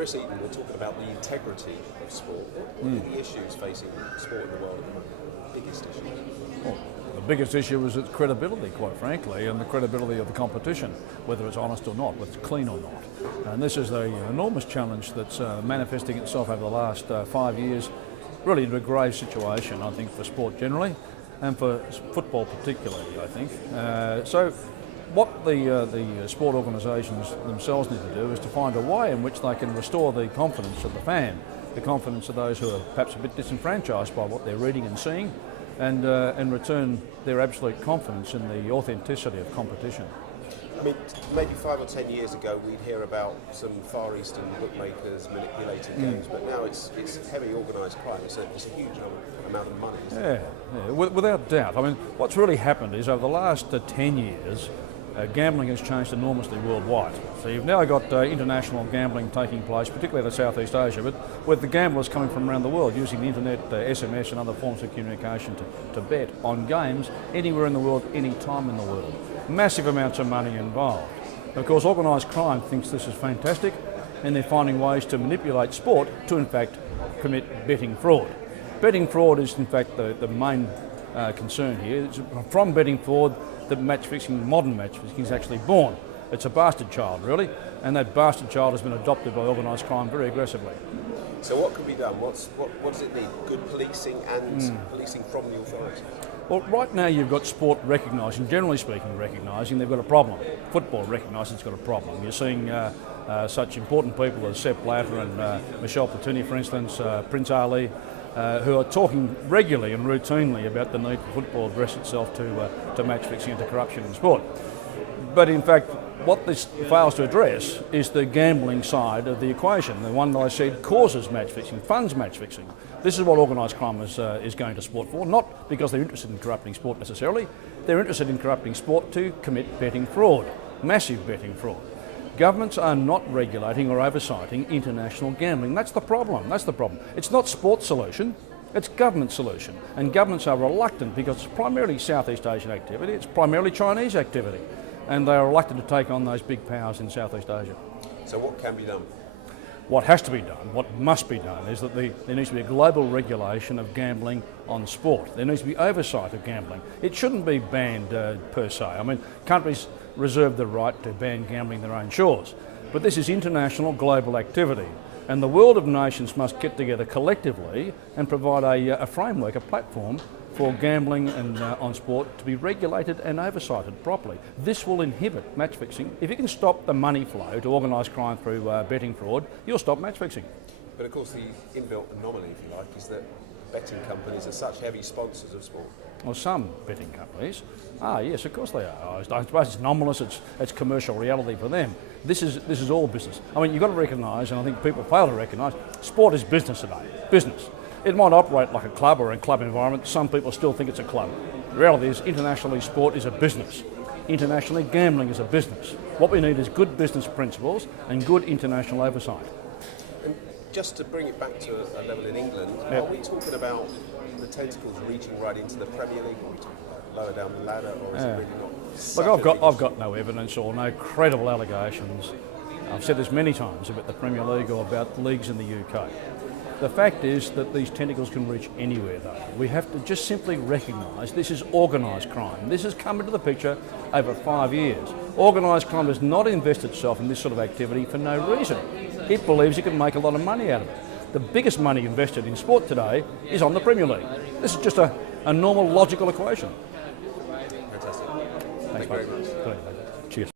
Chris Eaton, we're talking about the integrity of sport. What are the issues facing sport in the world at the moment? Biggest issues? Well, the biggest issue is its credibility, quite frankly, and the credibility of the competition, whether it's honest or not, whether it's clean or not. And this is an enormous challenge that's manifesting itself over the last 5 years, really into a grave situation, I think, for sport generally, and for football particularly, I think. So what the sport organisations themselves need to do is to find a way in which they can restore the confidence of the fan, the confidence of those who are perhaps a bit disenfranchised by what they're reading and seeing, and return their absolute confidence in the authenticity of competition. I mean, maybe 5 or 10 years ago we'd hear about some Far Eastern bookmakers manipulating games, but now it's heavy organised crime. It's a huge amount of money. Yeah, without doubt. I mean, what's really happened is over the last 10 years, gambling has changed enormously worldwide. So you've now got international gambling taking place, particularly in Southeast Asia, but with the gamblers coming from around the world using the internet, SMS and other forms of communication to bet on games anywhere in the world, any time in the world. Massive amounts of money involved. Of course, organised crime thinks this is fantastic, and they're finding ways to manipulate sport to in fact commit betting fraud. Betting fraud is in fact the main concern here. It's from betting fraud that modern match-fixing is actually born. It's a bastard child, really, and that bastard child has been adopted by organised crime very aggressively. So what could be done? What does it need? Good policing and policing from the authorities? Well, right now you've got sport recognising, generally speaking, recognising they've got a problem. Football recognising it's got a problem. You're seeing such important people as Sepp Blatter and Michel Platini, for instance, Prince Ali, who are talking regularly and routinely about the need for football to address itself to match fixing and to corruption in sport. But in fact, what this fails to address is the gambling side of the equation, the one that I said causes match fixing, funds match fixing. This is what organised crime is going to sport for, not because they're interested in corrupting sport necessarily. They're interested in corrupting sport to commit betting fraud, massive betting fraud. Governments are not regulating or oversighting international gambling. That's the problem. That's the problem. It's not sport's solution, it's government solution. And governments are reluctant because it's primarily Southeast Asian activity, it's primarily Chinese activity. And they are reluctant to take on those big powers in Southeast Asia. So what can be done? What has to be done, what must be done, is that there needs to be a global regulation of gambling on sport. There needs to be oversight of gambling. It shouldn't be banned per se. I mean, countries reserve the right to ban gambling in their own shores. But this is international, global activity. And the world of nations must get together collectively and provide a framework, a platform for gambling and on sport to be regulated and oversighted properly. This will inhibit match fixing. If you can stop the money flow to organised crime through betting fraud, you'll stop match fixing. But of course the inbuilt anomaly, if you like, is that betting companies are such heavy sponsors of sport. Well, some betting companies are, yes, of course they are. I suppose it's anomalous, it's commercial reality for them. This is all business. I mean, you've got to recognise, and I think people fail to recognise, sport is business today, business. It might operate like a club or a club environment. Some people still think it's a club. The reality is, internationally, sport is a business. Internationally, gambling is a business. What we need is good business principles and good international oversight. And just to bring it back to a level in England, are we talking about the tentacles reaching right into the Premier League? Are we talking about lower down the ladder, or is it really not? Look, I've got no evidence or no credible allegations. I've said this many times about the Premier League or about leagues in the UK. The fact is that these tentacles can reach anywhere though. We have to just simply recognise this is organised crime. This has come into the picture over 5 years. Organised crime does not invest itself in this sort of activity for no reason. It believes it can make a lot of money out of it. The biggest money invested in sport today is on the Premier League. This is just a normal logical equation. Fantastic. Thanks, Thank you very much. Cheers.